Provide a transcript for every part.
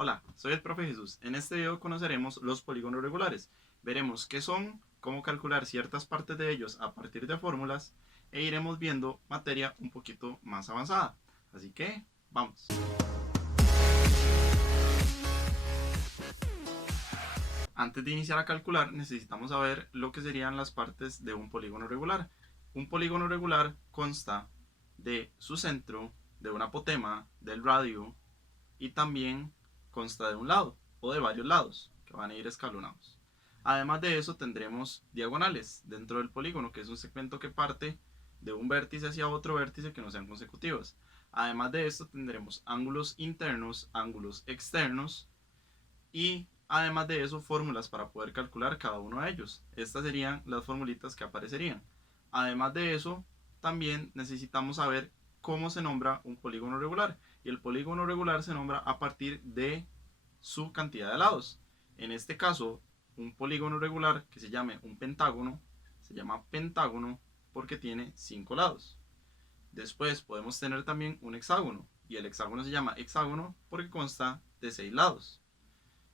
Hola, soy el profe Jesús. En este video conoceremos los polígonos regulares. Veremos qué son, cómo calcular ciertas partes de ellos a partir de fórmulas e iremos viendo materia un poquito más avanzada. Así que, vamos. Antes de iniciar a calcular, necesitamos saber lo que serían las partes de un polígono regular. Un polígono regular consta de su centro, de un apotema, del radio y también consta de un lado o de varios lados que van a ir escalonados. Además de eso tendremos diagonales dentro del polígono, que es un segmento que parte de un vértice hacia otro vértice que no sean consecutivos. Además de esto tendremos ángulos internos, ángulos externos y además de eso fórmulas para poder calcular cada uno de ellos. Estas serían las formulitas que aparecerían. Además de eso también necesitamos saber cómo se nombra un polígono regular, y el polígono regular se nombra a partir de su cantidad de lados. En este caso, un polígono regular que se llame un pentágono se llama pentágono porque tiene 5 lados. Después podemos tener también un hexágono, y el hexágono se llama hexágono porque consta de 6 lados.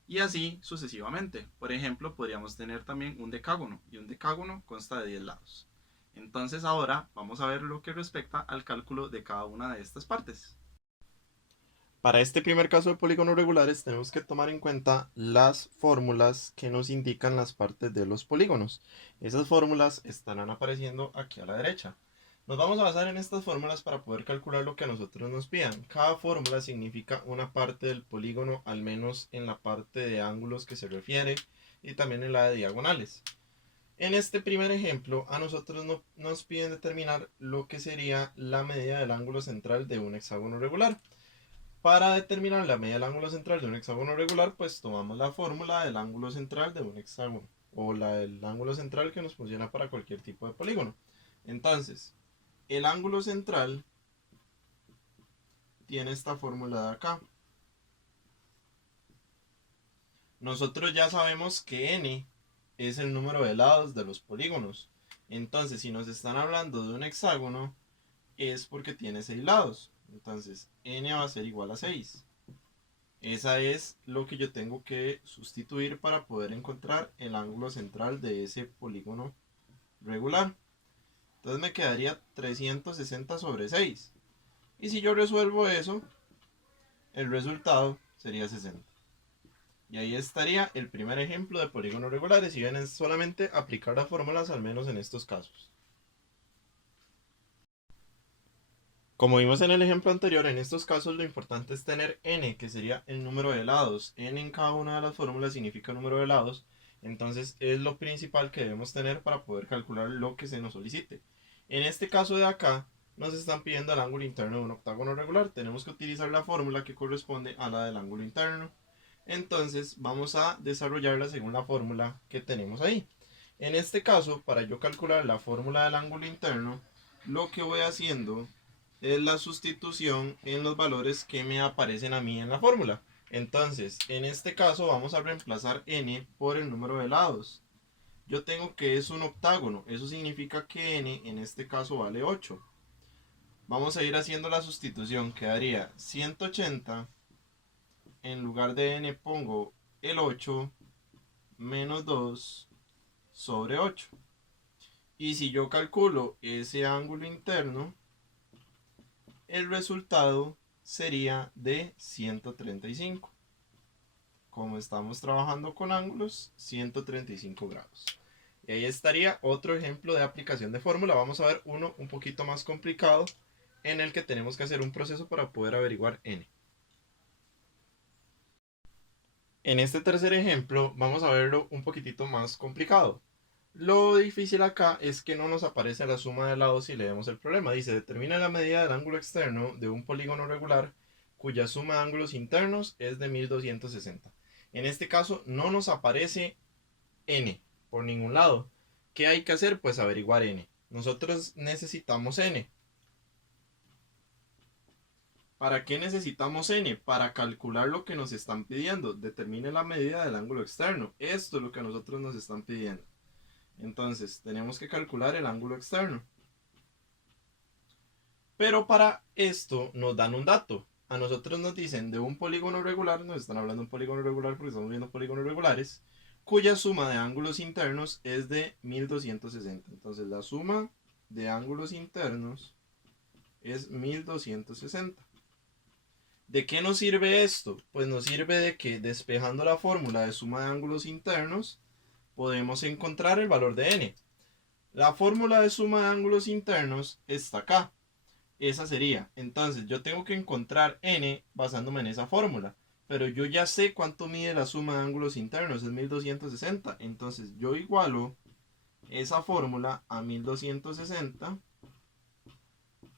Y así sucesivamente. Por ejemplo, podríamos tener también un decágono, y un decágono consta de 10 lados. Entonces ahora vamos a ver lo que respecta al cálculo de cada una de estas partes. Para este primer caso de polígonos regulares tenemos que tomar en cuenta las fórmulas que nos indican las partes de los polígonos. Esas fórmulas estarán apareciendo aquí a la derecha. Nos vamos a basar en estas fórmulas para poder calcular lo que a nosotros nos pidan. Cada fórmula significa una parte del polígono, al menos en la parte de ángulos que se refiere, y también en la de diagonales. En este primer ejemplo, a nosotros nos piden determinar lo que sería la medida del ángulo central de un hexágono regular. Para determinar la medida del ángulo central de un hexágono regular, pues tomamos la fórmula del ángulo central de un hexágono, o la del ángulo central que nos funciona para cualquier tipo de polígono. Entonces, el ángulo central tiene esta fórmula de acá. Nosotros ya sabemos que n es el número de lados de los polígonos. Entonces, si nos están hablando de un hexágono, es porque tiene 6 lados. Entonces, n va a ser igual a 6. Esa es lo que yo tengo que sustituir para poder encontrar el ángulo central de ese polígono regular. Entonces me quedaría 360 sobre 6. Y si yo resuelvo eso, el resultado sería 60. Y ahí estaría el primer ejemplo de polígonos regulares. Y ven, solamente aplicar las fórmulas, al menos en estos casos. Como vimos en el ejemplo anterior, en estos casos lo importante es tener n, que sería el número de lados. N en cada una de las fórmulas significa número de lados. Entonces es lo principal que debemos tener para poder calcular lo que se nos solicite. En este caso de acá, nos están pidiendo el ángulo interno de un octágono regular. Tenemos que utilizar la fórmula que corresponde a la del ángulo interno. Entonces vamos a desarrollarla según la fórmula que tenemos ahí. En este caso, para yo calcular la fórmula del ángulo interno, lo que voy haciendo es la sustitución en los valores que me aparecen a mí en la fórmula. Entonces, en este caso vamos a reemplazar n por el número de lados. Yo tengo que es un octágono, eso significa que n en este caso vale 8. Vamos a ir haciendo la sustitución, quedaría 180, en lugar de n pongo el 8 menos 2 sobre 8. Y si yo calculo ese ángulo interno, el resultado sería de 135. Como estamos trabajando con ángulos, 135 grados. Y ahí estaría otro ejemplo de aplicación de fórmula. Vamos a ver uno un poquito más complicado, en el que tenemos que hacer un proceso para poder averiguar n. En este tercer ejemplo vamos a verlo un poquitito más complicado. Lo difícil acá es que no nos aparece la suma de lados si leemos el problema. Dice, determina la medida del ángulo externo de un polígono regular cuya suma de ángulos internos es de 1260. En este caso no nos aparece n por ningún lado. ¿Qué hay que hacer? Pues averiguar n. Nosotros necesitamos n. ¿Para qué necesitamos n? Para calcular lo que nos están pidiendo. Determine la medida del ángulo externo. Esto es lo que a nosotros nos están pidiendo. Entonces tenemos que calcular el ángulo externo. Pero para esto nos dan un dato. a nosotros nos dicen de un polígono regular, nos están hablando de un polígono regular porque estamos viendo polígonos regulares, cuya suma de ángulos internos es de 1260. Entonces la suma de ángulos internos es 1260. ¿De qué nos sirve esto? Pues nos sirve de que despejando la fórmula de suma de ángulos internos podemos encontrar el valor de n. La fórmula de suma de ángulos internos está acá. Esa sería. Entonces yo tengo que encontrar n basándome en esa fórmula. Pero yo ya sé cuánto mide la suma de ángulos internos, es 1260. Entonces yo igualo esa fórmula a 1260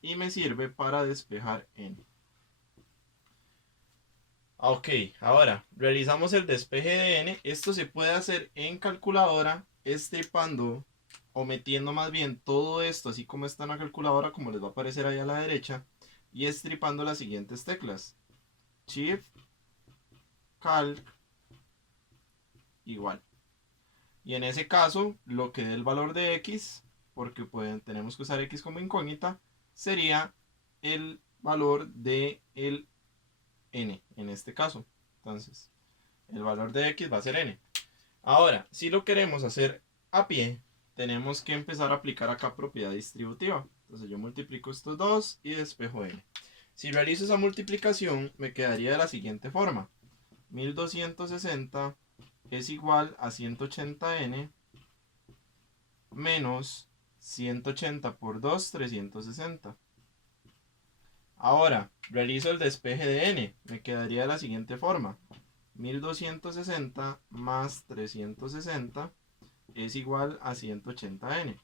y me sirve para despejar n. Ok, ahora realizamos el despeje de n. Esto se puede hacer en calculadora estripando o metiendo más bien todo esto así como está en la calculadora, como les va a aparecer ahí a la derecha, y estripando las siguientes teclas: Shift, Calc, igual. Y en ese caso, lo que dé el valor de x, porque tenemos que usar x como incógnita, sería el valor de el n en este caso. Entonces, el valor de x va a ser n. Ahora, si lo queremos hacer a pie, tenemos que empezar a aplicar acá propiedad distributiva. Entonces yo multiplico estos dos y despejo n. Si realizo esa multiplicación, me quedaría de la siguiente forma: 1260 es igual a 180n menos 180 por 2, 360. Ahora, realizo el despeje de n. Me quedaría de la siguiente forma: 1260 más 360 es igual a 180n.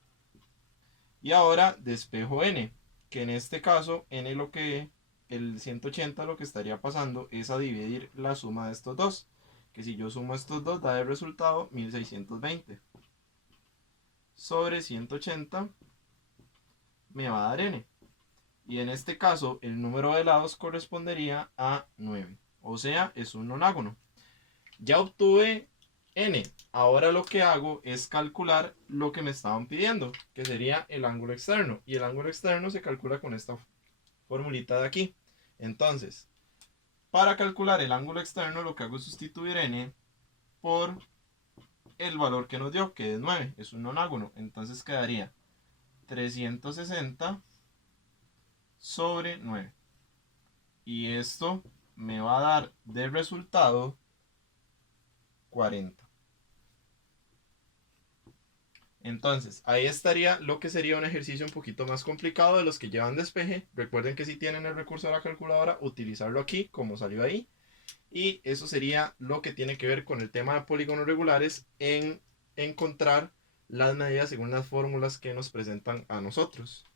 Y ahora despejo n, que en este caso el 180 lo que estaría pasando es a dividir la suma de estos dos, que si yo sumo estos dos da el resultado 1620 sobre 180 me va a dar n. Y en este caso el número de lados correspondería a 9, o sea, es un nonágono. Ya obtuve n. Ahora lo que hago es calcular lo que me estaban pidiendo, que sería el ángulo externo. Y el ángulo externo se calcula con esta formulita de aquí. Entonces, para calcular el ángulo externo lo que hago es sustituir n por el valor que nos dio, que es 9, es un nonágono. Entonces quedaría 360 sobre 9. Y esto me va a dar de resultado 40. Entonces, ahí estaría lo que sería un ejercicio un poquito más complicado de los que llevan despeje. Recuerden que si tienen el recurso de la calculadora, utilizarlo aquí, como salió ahí. Y eso sería lo que tiene que ver con el tema de polígonos regulares, en encontrar las medidas según las fórmulas que nos presentan a nosotros.